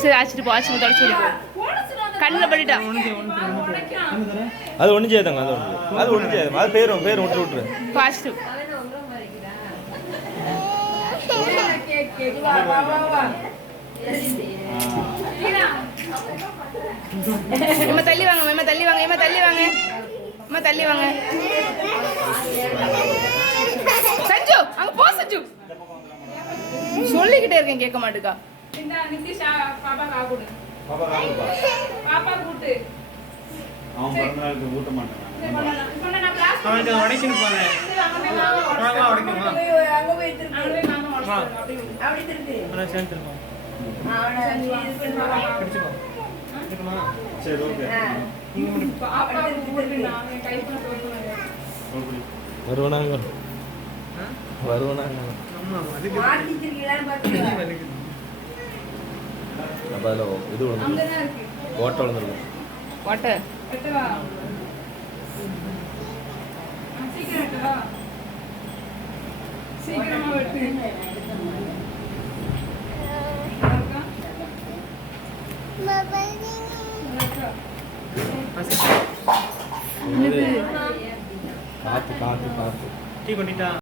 சரி ஆச்சிட்டு போ ஆச்சிட்டு தொடச்சு கண்ணில் பண்ணிட்டா அது ஒன்றும் செய்யாதாங்க அது ஒன்றும் செய்யாது அது பேரும் விட்டு விட்டுரு பாசிட்டிவ் இம்மா தள்ளி வாங்க இம்மா தள்ளி வாங்க இம்மா தள்ளி வாங்க இம்மா தள்ளி வாங்க சஞ்சு அங்க போ சஞ்சு சொல்லிக்கிட்டே இருக்கேன் கேட்க மாட்டுக்கா அவன் பிறந்தநாளுக்கு ஊட்ட மாட்டான் சரி ஓகே வருவனாங்க அப்போ அதில் இது ஓட்டை விழுந்துருக்கும் ஓட்டை சீக்கிரமா வெட்டு பார்த்து டீ பண்ணிட்டா